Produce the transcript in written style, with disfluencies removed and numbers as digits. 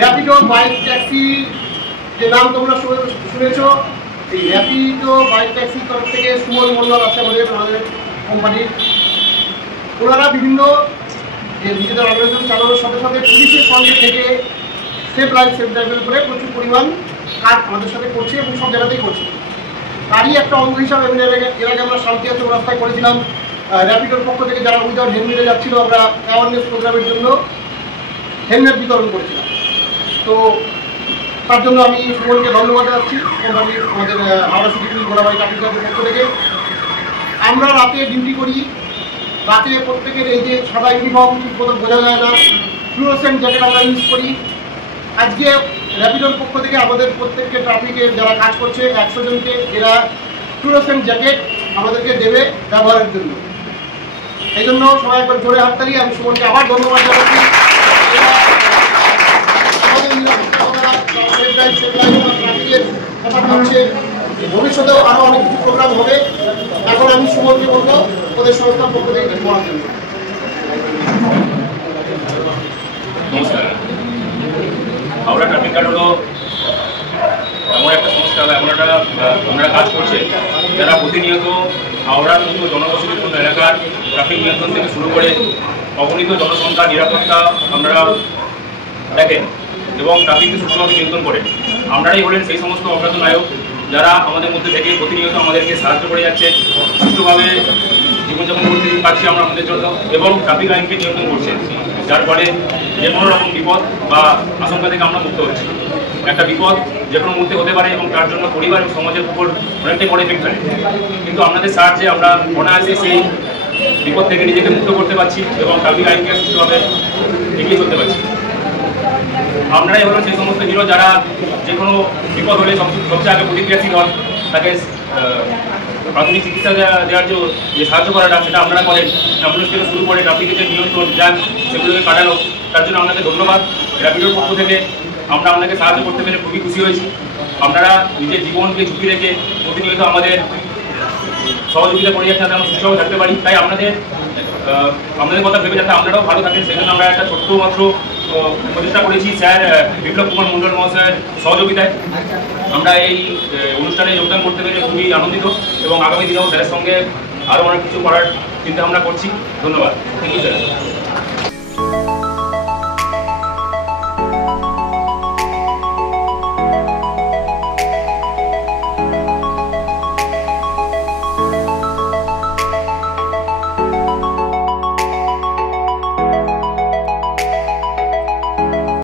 Rapido bike taxi যে নাম তোমরা শুনেছ, এই র্যাপিডো বাইক ট্যাক্সির তরফ থেকে সুমন মন্ডল আছে আমাদের কোম্পানির। ওনারা বিভিন্ন যে নিজেদের অর্গানাইজেশন চালানোর সাথে সাথে পুলিশের সঙ্গে থেকে সেফ লাইফ সেফ ড্রাইভের উপরে প্রচুর পরিমাণ কাজ আমাদের সাথে করছে এবং সব জায়গাতেই করছে। তারই একটা অঙ্গ হিসাবে এর আগে আমরা শান্তি রাস্তায় করেছিলাম র্যাপিডোর পক্ষ থেকে যারা উইদাউট হেলমেটে যাচ্ছিল, আমরা অ্যাওয়ারনেস প্রোগ্রামের জন্য হেলমেট বিতরণ করেছিলাম। তো তার জন্য আমি সুমনকে ধন্যবাদ জানাচ্ছি কোম্পানির আমাদের Howrah city police Golabari traffic জামের পক্ষ থেকে। আমরা রাতে ডিউটি করি, রাতে প্রত্যেকের এই যে সাদা ইউনিফর্ম ঠিক মতো বোঝা যায় না, ফ্লুরোসেন্ট জ্যাকেট আমরা ইউজ করি। আজকে র্যাপিডোর পক্ষ থেকে আমাদের প্রত্যেককে ট্রাফিকের যারা কাজ করছে 100 জনকে এরা ফ্লুরোসেন্ট জ্যাকেট আমাদেরকে দেবে ব্যবহারের জন্য। এই জন্য সবাই একবার জোরে হাততালি। আমি সুমনকে আবার ধন্যবাদ জানাচ্ছি। ভবিষ্যতেও আরো অনেক কিছু প্রোগ্রাম হবে। এখন আমি সুমনকে বলবো ওদের সংস্থার পক্ষ থেকে কিছু বলার জন্য। নমস্কার। হাওড়া ট্রাফিক গার্ড হলো এমন একটা সংস্থা, এমন একটা আমরা কাজ করছে যারা প্রতিনিয়ত হাওড়ার মতো জনবসতিপূর্ণ এলাকার ট্রাফিক নিয়ন্ত্রণ থেকে শুরু করে অগণিত জনসংখ্যা নিরাপত্তা আপনারা দেখেন এবং ট্রাফিককে সুষ্ঠুভাবে নিয়ন্ত্রণ করেন। আপনারাই হলেন সেই সমস্ত অজ্ঞাত নায়ক যারা আমাদের মধ্যে থেকে প্রতিনিয়ত আমাদেরকে সাহায্য করে যাচ্ছে, সুষ্ঠুভাবে জীবনযাপন করতে পারছি আমরা আমাদের জন্য এবং ট্রাফিক আইনকে নিয়ন্ত্রণ করছে, যার ফলে যে কোনো রকম বিপদ বা আশঙ্কা থেকে আমরা মুক্ত হচ্ছি। একটা বিপদ যে কোনো মুহূর্তে হতে পারে এবং তার জন্য পরিবার এবং সমাজের উপর অনেকটাই বড় এফেক্ট ফেলে, কিন্তু আপনাদের সাহায্যে আমরা অনায়াসে সেই বিপদ থেকে নিজেকে মুক্ত করতে পারছি এবং ট্রাফিক আইনকে সুষ্ঠুভাবে এগিয়ে চলতে পারছি। আপনারাই হলো সেই সমস্ত হিরো যারা যে কোনো বিপদ হলে সবচেয়ে আগে প্রতিক্রিয়াশীল হন, তাকে প্রাথমিক চিকিৎসা দেওয়ার যে সাহায্য করাটা সেটা আপনারা করেন। অ্যাম্বুলেন্স থেকে শুরু করে ট্রাফিকের যে নিয়ন্ত্রণ জ্যাম সেগুলোকে কাটানো, তার জন্য আপনাকে ধন্যবাদ। র্যাপিডোর পক্ষ থেকে আমরা আপনাকে সাহায্য করতে পেরে খুবই খুশি হয়েছি। আপনারা নিজের জীবনকে ঝুঁকি রেখে প্রতিনিয়ত আমাদের সহযোগিতা করে যাতে আমরা সুস্থভাবে থাকতে পারি, তাই আপনাদের কথা ভেবে যাতে আপনারাও ভালো থাকেন সেই জন্য আমরা একটা ছোট্ট মাত্র প্রচেষ্টা করেছি স্যার বিপ্লব কুমার মন্ডল মহাশয়ের সহযোগিতায়। আমরা এই অনুষ্ঠানে যোগদান করতে পেরে খুবই আনন্দিত এবং আগামী দিনেও স্যারের সঙ্গে আরও অনেক কিছু করার চিন্তা ভাবনা করছি। ধন্যবাদ। Thank you sir.